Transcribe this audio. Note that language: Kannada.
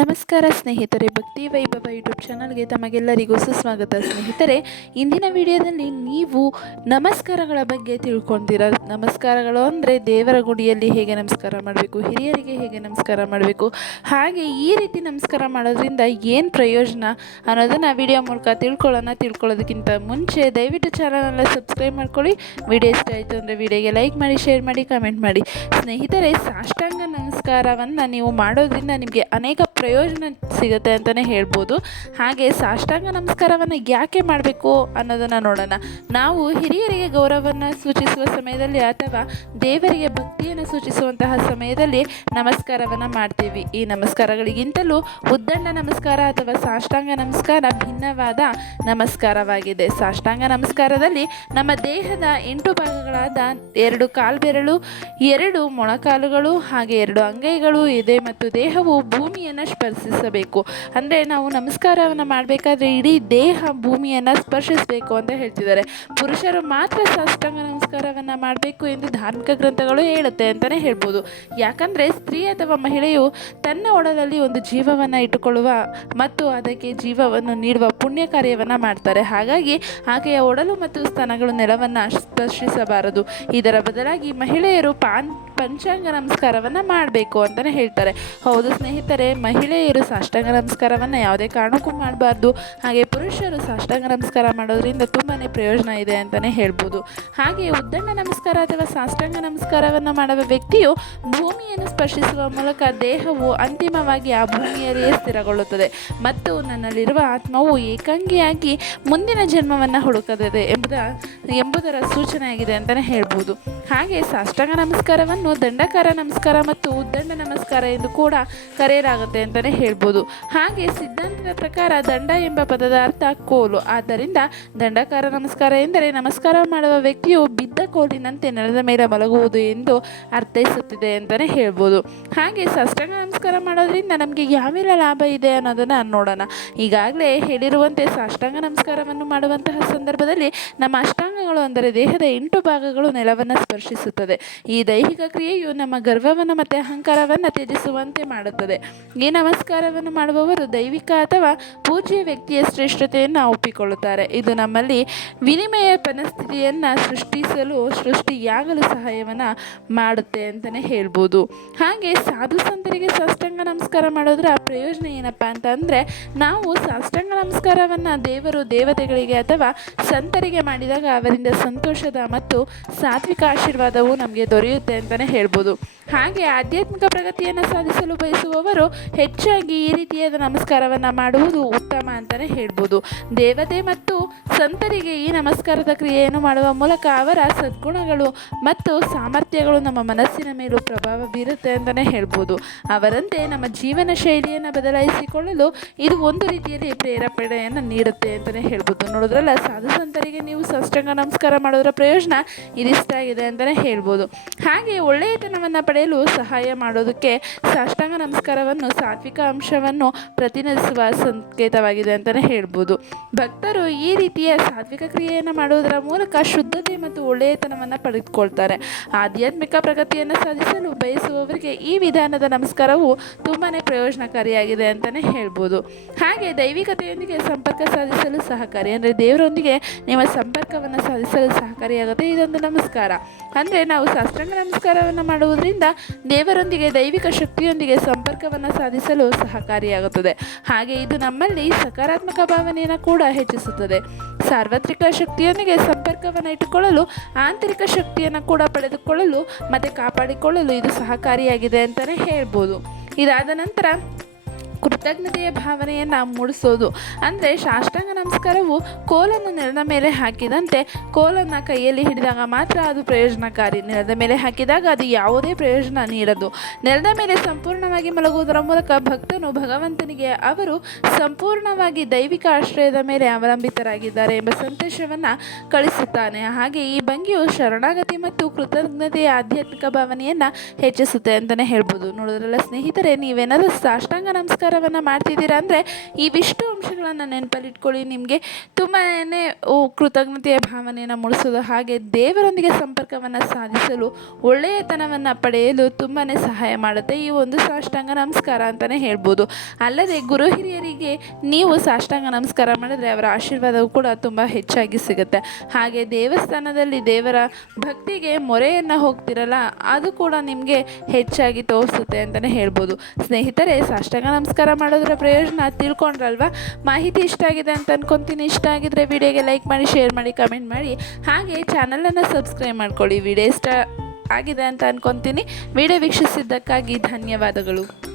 ನಮಸ್ಕಾರ ಸ್ನೇಹಿತರೆ, ಭಕ್ತಿ ವೈಭವ ಯೂಟ್ಯೂಬ್ ಚಾನಲ್ಗೆ ತಮಗೆಲ್ಲರಿಗೂ ಸುಸ್ವಾಗತ. ಸ್ನೇಹಿತರೆ, ಇಂದಿನ ವಿಡಿಯೋದಲ್ಲಿ ನೀವು ನಮಸ್ಕಾರಗಳ ಬಗ್ಗೆ ತಿಳ್ಕೊಂಡಿರ, ನಮಸ್ಕಾರಗಳು ಅಂದರೆ ದೇವರ ಗುಡಿಯಲ್ಲಿ ಹೇಗೆ ನಮಸ್ಕಾರ ಮಾಡಬೇಕು, ಹಿರಿಯರಿಗೆ ಹೇಗೆ ನಮಸ್ಕಾರ ಮಾಡಬೇಕು, ಹಾಗೆ ಈ ರೀತಿ ನಮಸ್ಕಾರ ಮಾಡೋದ್ರಿಂದ ಏನು ಪ್ರಯೋಜನ ಅನ್ನೋದನ್ನು ವಿಡಿಯೋ ಮೂಲಕ ತಿಳ್ಕೊಳ್ಳೋಣ, ತಿಳ್ಕೊಳ್ಳೋದಕ್ಕಿಂತ ಮುಂಚೆ ದಯವಿಟ್ಟು ಚಾನಲನ್ನು ಸಬ್ಸ್ಕ್ರೈಬ್ ಮಾಡ್ಕೊಳ್ಳಿ. ವಿಡಿಯೋ ಇಷ್ಟ ಆಯಿತು ಅಂದರೆ ವಿಡಿಯೋಗೆ ಲೈಕ್ ಮಾಡಿ, ಶೇರ್ ಮಾಡಿ, ಕಮೆಂಟ್ ಮಾಡಿ. ಸ್ನೇಹಿತರೆ, ಸಾಷ್ಟಾಂಗ ನಮಸ್ಕಾರವನ್ನು ನೀವು ಮಾಡೋದ್ರಿಂದ ನಿಮಗೆ ಅನೇಕ ಪ್ರಯೋಜನ ಸಿಗುತ್ತೆ ಅಂತಲೇ ಹೇಳ್ಬೋದು. ಹಾಗೆ ಸಾಷ್ಟಾಂಗ ನಮಸ್ಕಾರವನ್ನು ಯಾಕೆ ಮಾಡಬೇಕು ಅನ್ನೋದನ್ನು ನೋಡೋಣ. ನಾವು ಹಿರಿಯರಿಗೆ ಗೌರವವನ್ನು ಸೂಚಿಸುವ ಸಮಯದಲ್ಲಿ ಅಥವಾ ದೇವರಿಗೆ ಭಕ್ತಿಯನ್ನು ಸೂಚಿಸುವಂತಹ ಸಮಯದಲ್ಲಿ ನಮಸ್ಕಾರವನ್ನು ಮಾಡ್ತೀವಿ. ಈ ನಮಸ್ಕಾರಗಳಿಗಿಂತಲೂ ಉದ್ದಂಡ ನಮಸ್ಕಾರ ಅಥವಾ ಸಾಷ್ಟಾಂಗ ನಮಸ್ಕಾರ ಭಿನ್ನವಾದ ನಮಸ್ಕಾರವಾಗಿದೆ. ಸಾಷ್ಟಾಂಗ ನಮಸ್ಕಾರದಲ್ಲಿ ನಮ್ಮ ದೇಹದ ಎಂಟು ಭಾಗಗಳಾದ ಎರಡು ಕಾಲ್ಬೆರಳು, ಎರಡು ಮೊಣಕಾಲುಗಳು ಹಾಗೆ ಎರಡು ಅಂಗೈಗಳು ಇದೆ ಮತ್ತು ದೇಹವು ಭೂಮಿಯನ್ನು ಸ್ಪರ್ಶಿಸಬೇಕು ಅಂದರೆ ನಾವು ನಮಸ್ಕಾರವನ್ನು ಮಾಡಬೇಕಾದ್ರೆ ಇಡೀ ದೇಹ ಭೂಮಿಯನ್ನು ಸ್ಪರ್ಶಿಸಬೇಕು ಅಂತ ಹೇಳ್ತಿದ್ದಾರೆ. ಪುರುಷರು ಮಾತ್ರ ಸಾಷ್ಟಾಂಗ ನಮಸ್ಕಾರವನ್ನು ಮಾಡಬೇಕು ಎಂದು ಧಾರ್ಮಿಕ ಗ್ರಂಥಗಳು ಹೇಳುತ್ತೆ ಅಂತಲೇ ಹೇಳ್ಬೋದು. ಯಾಕಂದರೆ ಸ್ತ್ರೀ ಅಥವಾ ಮಹಿಳೆಯು ತನ್ನ ಒಡಲಲ್ಲಿ ಒಂದು ಜೀವವನ್ನು ಇಟ್ಟುಕೊಳ್ಳುವ ಮತ್ತು ಅದಕ್ಕೆ ಜೀವವನ್ನು ನೀಡುವ ಪುಣ್ಯ ಕಾರ್ಯವನ್ನು ಮಾಡ್ತಾರೆ. ಹಾಗಾಗಿ ಆಕೆಯ ಒಡಲು ಮತ್ತು ಸ್ತನಗಳು ನೆಲವನ್ನು ಸ್ಪರ್ಶಿಸಬಾರದು. ಇದರ ಬದಲಾಗಿ ಮಹಿಳೆಯರು ಪಾನ್ ಪಂಚಾಂಗ ನಮಸ್ಕಾರವನ್ನು ಮಾಡಬೇಕು ಅಂತಲೇ ಹೇಳ್ತಾರೆ. ಹೌದು ಸ್ನೇಹಿತರೆ ಮಹಿಳೆಯರು ಸಾಷ್ಟಾಂಗ ನಮಸ್ಕಾರವನ್ನು ಯಾವುದೇ ಕಾರಣಕ್ಕೂ ಮಾಡಬಾರ್ದು. ಹಾಗೆ ಪುರುಷರು ಸಾಷ್ಟಾಂಗ ನಮಸ್ಕಾರ ಮಾಡೋದ್ರಿಂದ ತುಂಬಾ ಪ್ರಯೋಜನ ಇದೆ ಅಂತಲೇ ಹೇಳ್ಬೋದು. ಹಾಗೆ ಉದ್ದಂಡ ನಮಸ್ಕಾರ ಅಥವಾ ಸಾಷ್ಟಾಂಗ ನಮಸ್ಕಾರವನ್ನು ಮಾಡುವ ವ್ಯಕ್ತಿಯು ಭೂಮಿಯನ್ನು ಸ್ಪರ್ಶಿಸುವ ಮೂಲಕ ದೇಹವು ಅಂತಿಮವಾಗಿ ಆ ಭೂಮಿಯಲ್ಲಿಯೇ ಸ್ಥಿರಗೊಳ್ಳುತ್ತದೆ. ಮತ್ತು ನನ್ನಲ್ಲಿರುವ ಆತ್ಮವು ಏಕಾಂಗಿಯಾಗಿ ಮುಂದಿನ ಜನ್ಮವನ್ನು ಹುಡುಕದಿದೆ ಎಂಬುದ, ಎಂಬುದರ ಸೂಚನೆಯಾಗಿದೆ ಅಂತಲೇ ಹೇಳ್ಬೋದು. ಹಾಗೆ ಸಾಷ್ಟಾಂಗ ನಮಸ್ಕಾರವನ್ನು ದಂಡಕಾರ ನಮಸ್ಕಾರ ಮತ್ತು ಉದ್ದಂಡ ನಮಸ್ಕಾರ ಎಂದು ಕೂಡ ಕರೆಯಲಾಗುತ್ತೆ ಅಂತಲೇ ಹೇಳ್ಬೋದು. ಹಾಗೆ ಸಿದ್ಧಾಂತದ ಪ್ರಕಾರ ದಂಡ ಎಂಬ ಪದದ ಅರ್ಥ ಕೋಲು. ಆದ್ದರಿಂದ ದಂಡಕಾರ ನಮಸ್ಕಾರ ಎಂದರೆ ನಮಸ್ಕಾರ ಮಾಡುವ ವ್ಯಕ್ತಿಯು ಬಿದ್ದ ಕೋಲಿನಂತೆ ನೆಲದ ಮೇಲೆ ಮಲಗುವುದು ಎಂದು ಅರ್ಥೈಸುತ್ತಿದೆ ಅಂತಲೇ ಹೇಳ್ಬೋದು. ಹಾಗೆ ಸಾಷ್ಟಾಂಗ ನಮಸ್ಕಾರ ಮಾಡೋದ್ರಿಂದ ನಮಗೆ ಯಾವೆಲ್ಲ ಲಾಭ ಇದೆ ಅನ್ನೋದನ್ನು ನೋಡೋಣ. ಈಗಾಗಲೇ ಹೇಳಿರುವಂತೆ ಸಾಷ್ಟಾಂಗ ನಮಸ್ಕಾರವನ್ನು ಮಾಡುವಂತಹ ಸಂದರ್ಭದಲ್ಲಿ ನಮ್ಮ ಅಷ್ಟಾಂಗಗಳು ಅಂದರೆ ದೇಹದ ಎಂಟು ಭಾಗಗಳು ನೆಲವನ್ನು ಸ್ಪರ್ಶಿಸುತ್ತದೆ. ಈ ದೈಹಿಕ ಕ್ರಿಯೆಯು ನಮ್ಮ ಗರ್ವವನ್ನು ಮತ್ತು ಅಹಂಕಾರವನ್ನು ತ್ಯಜಿಸುವಂತೆ ಮಾಡುತ್ತದೆ. ಈ ನಮಸ್ಕಾರವನ್ನು ಮಾಡುವವರು ದೈವಿಕ ಅಥವಾ ಪೂಜ್ಯ ವ್ಯಕ್ತಿಯ ಶ್ರೇಷ್ಠತೆಯನ್ನು ಒಪ್ಪಿಕೊಳ್ಳುತ್ತಾರೆ. ಇದು ನಮ್ಮಲ್ಲಿ ವಿನಿಮಯ ಮನಸ್ಥಿತಿಯನ್ನು ಸೃಷ್ಟಿಸಲು, ಸೃಷ್ಟಿಯಾಗಲು ಸಹಾಯವನ್ನು ಮಾಡುತ್ತೆ ಅಂತಲೇ ಹೇಳ್ಬೋದು. ಹಾಗೆ ಸಾಧು ಸಂತರಿಗೆ ಸಾಷ್ಟಾಂಗ ನಮಸ್ಕಾರ ಮಾಡೋದ್ರ ಪ್ರಯೋಜನ ಏನಪ್ಪ ಅಂತ ನಾವು ಸಾಷ್ಟಾಂಗ ನಮಸ್ಕಾರವನ್ನು ದೇವರು ದೇವತೆಗಳಿಗೆ ಅಥವಾ ಸಂತರಿಗೆ ಮಾಡಿದಾಗ ಅವರಿಂದ ಸಂತೋಷದ ಮತ್ತು ಸಾತ್ವಿಕ ಆಶೀರ್ವಾದವು ನಮಗೆ ದೊರೆಯುತ್ತೆ ಅಂತಲೇ ಹೇಳ್ಬೋದು. ಹಾಗೆ ಆಧ್ಯಾತ್ಮಿಕ ಪ್ರಗತಿಯನ್ನು ಸಾಧಿಸಲು ಬಯಸುವವರು ಹೆಚ್ಚಾಗಿ ಈ ರೀತಿಯಾದ ನಮಸ್ಕಾರವನ್ನು ಮಾಡುವುದು ಉತ್ತಮ ಅಂತಲೇ ಹೇಳ್ಬೋದು. ದೇವತೆ ಮತ್ತು ಸಂತರಿಗೆ ಈ ನಮಸ್ಕಾರದ ಕ್ರಿಯೆಯನ್ನು ಮಾಡುವ ಮೂಲಕ ಅವರ ಸದ್ಗುಣಗಳು ಮತ್ತು ಸಾಮರ್ಥ್ಯಗಳು ನಮ್ಮ ಮನಸ್ಸಿನ ಮೇಲೂ ಪ್ರಭಾವ ಬೀರುತ್ತೆ ಅಂತಲೇ ಹೇಳ್ಬೋದು. ಅವರಂತೆ ನಮ್ಮ ಜೀವನ ಶೈಲಿಯನ್ನು ಬದಲಾಯಿಸಿಕೊಳ್ಳಲು ಇದು ಒಂದು ರೀತಿಯಲ್ಲಿ ಪ್ರೇರೇಪಣೆಯನ್ನು ನೀಡುತ್ತೆ ಅಂತಲೇ ಹೇಳ್ಬೋದು. ನೋಡಿದ್ರಲ್ಲ, ಸಾಧು ಸಂತರಿಗೆ ನೀವು ಸಾಷ್ಟಾಂಗ ನಮಸ್ಕಾರ ಮಾಡೋದ್ರ ಪ್ರಯೋಜನ ಇದಿಷ್ಟಾಗಿದೆ ಅಂತಲೇ ಹೇಳ್ಬೋದು. ಹಾಗೆ ಒಳ್ಳೆಯತನವನ್ನು ಪಡೆಯಲು ಸಹಾಯ ಮಾಡೋದಕ್ಕೆ ಸಾಷ್ಟಾಂಗ ನಮಸ್ಕಾರವನ್ನು ಸಾತ್ವಿಕ ಅಂಶವನ್ನು ಪ್ರತಿನಿಧಿಸುವ ಸಂಕೇತವಾಗಿದೆ ಅಂತಲೇ ಹೇಳ್ಬೋದು. ಭಕ್ತರು ಈ ರೀತಿಯ ಸಾತ್ವಿಕ ಕ್ರಿಯೆಯನ್ನು ಮಾಡುವುದರ ಮೂಲಕ ಶುದ್ಧತೆ ಮತ್ತು ಒಳ್ಳೆಯತನವನ್ನು ಪಡೆದುಕೊಳ್ತಾರೆ. ಆಧ್ಯಾತ್ಮಿಕ ಪ್ರಗತಿಯನ್ನು ಸಾಧಿಸಲು ಬಯಸುವವರಿಗೆ ಈ ವಿಧಾನದ ನಮಸ್ಕಾರವು ತುಂಬಾ ಪ್ರಯೋಜನಕಾರಿಯಾಗಿದೆ ಅಂತಲೇ ಹೇಳ್ಬೋದು. ಹಾಗೆ ದೈವಿಕತೆಯೊಂದಿಗೆ ಸಂಪರ್ಕ ಸಾಧಿಸಲು ಸಹಕಾರಿ, ಅಂದರೆ ದೇವರೊಂದಿಗೆ ನಿಮ್ಮ ಸಂಪರ್ಕವನ್ನು ಸಾಧಿಸಲು ಸಹಕಾರಿಯಾಗುತ್ತೆ ಇದೊಂದು ನಮಸ್ಕಾರ. ಅಂದರೆ ನಾವು ಸಾಷ್ಟಾಂಗ ನಮಸ್ಕಾರವನ್ನು ಮಾಡುವುದರಿಂದ ದೇವರೊಂದಿಗೆ ದೈವಿಕ ಶಕ್ತಿಯೊಂದಿಗೆ ಸಂಪರ್ಕವನ್ನು ಸಾಧಿಸಲು ಸಹಕಾರಿಯಾಗುತ್ತದೆ. ಹಾಗೆ ಇದು ನಮ್ಮಲ್ಲಿ ಸಕಾರಾತ್ಮಕ ಭಾವನೆಯನ್ನು ಕೂಡ ಹೆಚ್ಚಿಸುತ್ತದೆ. ಸಾರ್ವತ್ರಿಕ ಶಕ್ತಿಯೊಂದಿಗೆ ಸಂಪರ್ಕವನ್ನು ಇಟ್ಟುಕೊಳ್ಳಲು, ಆಂತರಿಕ ಶಕ್ತಿಯನ್ನು ಕೂಡ ಪಡೆದುಕೊಳ್ಳಲು, ಮತ್ತು ಕಾಪಾಡಿಕೊಳ್ಳಲು ಇದು ಸಹಕಾರಿಯಾಗಿದೆ ಅಂತಲೇ ಹೇಳ್ಬೋದು. ಇದಾದ ನಂತರ ಕೃತಜ್ಞತೆಯ ಭಾವನೆಯನ್ನು ಮೂಡಿಸೋದು. ಅಂದರೆ ಸಾಷ್ಟಾಂಗ ನಮಸ್ಕಾರವು ಕೋಲನ್ನು ನೆಲದ ಮೇಲೆ ಹಾಕಿದಂತೆ ಕೋಲನ್ನು ಕೈಯಲ್ಲಿ ಹಿಡಿದಾಗ ಮಾತ್ರ ಅದು ಪ್ರಯೋಜನಕಾರಿ. ನೆಲದ ಮೇಲೆ ಹಾಕಿದಾಗ ಅದು ಯಾವುದೇ ಪ್ರಯೋಜನ ನೀಡದು. ನೆಲದ ಮೇಲೆ ಸಂಪೂರ್ಣವಾಗಿ ಮಲಗುವುದರ ಮೂಲಕ ಭಕ್ತನು ಭಗವಂತನಿಗೆ ಅವರು ಸಂಪೂರ್ಣವಾಗಿ ದೈವಿಕ ಆಶ್ರಯದ ಮೇಲೆ ಅವಲಂಬಿತರಾಗಿದ್ದಾರೆ ಎಂಬ ಸಂತೋಷವನ್ನು ಕಳಿಸುತ್ತಾನೆ. ಹಾಗೆ ಈ ಭಂಗಿಯು ಶರಣಾಗತಿ ಮತ್ತು ಕೃತಜ್ಞತೆಯ ಆಧ್ಯಾತ್ಮಿಕ ಭಾವನೆಯನ್ನು ಹೆಚ್ಚಿಸುತ್ತೆ ಅಂತಲೇ ಹೇಳ್ಬೋದು. ನೋಡೋದ್ರಲ್ಲ ಸ್ನೇಹಿತರೆ, ನೀವೇನಾದರೂ ಸಾಷ್ಟಾಂಗ ನಮಸ್ಕಾರ ನಮಸ್ಕಾರವನ್ನು ಮಾಡ್ತಿದ್ದೀರಾ? ಅಂದರೆ ಇವಿಷ್ಟು ಅಂಶಗಳನ್ನು ನೆನಪಲ್ಲಿಟ್ಕೊಳ್ಳಿ. ನಿಮಗೆ ತುಂಬಾ ಕೃತಜ್ಞತೆಯ ಭಾವನೆಯನ್ನು ಮೂಡಿಸೋದು ಹಾಗೆ ದೇವರೊಂದಿಗೆ ಸಂಪರ್ಕವನ್ನು ಸಾಧಿಸಲು, ಒಳ್ಳೆಯತನವನ್ನು ಪಡೆಯಲು ತುಂಬಾ ಸಹಾಯ ಮಾಡುತ್ತೆ. ಈ ಒಂದು ಸಾಷ್ಟಾಂಗ ನಮಸ್ಕಾರ ಅಂತಲೇ ಹೇಳ್ಬೋದು. ಅಲ್ಲದೆ ಗುರು ಹಿರಿಯರಿಗೆ ನೀವು ಸಾಷ್ಟಾಂಗ ನಮಸ್ಕಾರ ಮಾಡಿದ್ರೆ ಅವರ ಆಶೀರ್ವಾದವು ಕೂಡ ತುಂಬ ಹೆಚ್ಚಾಗಿ ಸಿಗುತ್ತೆ. ಹಾಗೆ ದೇವಸ್ಥಾನದಲ್ಲಿ ದೇವರ ಭಕ್ತಿಗೆ ಮೊರೆಯನ್ನು ಹೋಗ್ತಿರಲ್ಲ, ಅದು ಕೂಡ ನಿಮಗೆ ಹೆಚ್ಚಾಗಿ ತೋರಿಸುತ್ತೆ ಅಂತಲೇ ಹೇಳ್ಬೋದು. ಸ್ನೇಹಿತರೆ, ಸಾಷ್ಟಾಂಗ ನಮಸ್ಕಾರ ಮಾಡೋದ್ರ ಪ್ರಯೋಜನ ತಿಳ್ಕೊಂಡ್ರಲ್ವಾ? ಮಾಹಿತಿ ಇಷ್ಟ ಆಗಿದೆ ಅಂತ ಅನ್ಕೊಂತೀನಿ. ಇಷ್ಟ ಆಗಿದ್ರೆ ವಿಡಿಯೋಗೆ ಲೈಕ್ ಮಾಡಿ, ಶೇರ್ ಮಾಡಿ, ಕಮೆಂಟ್ ಮಾಡಿ. ಹಾಗೆ ಚಾನಲನ್ನು ಸಬ್ಸ್ಕ್ರೈಬ್ ಮಾಡ್ಕೊಳ್ಳಿ. ವಿಡಿಯೋ ಇಷ್ಟ ಆಗಿದೆ ಅಂತ ಅನ್ಕೊತೀನಿ. ವಿಡಿಯೋ ವೀಕ್ಷಿಸಿದ್ದಕ್ಕಾಗಿ ಧನ್ಯವಾದಗಳು.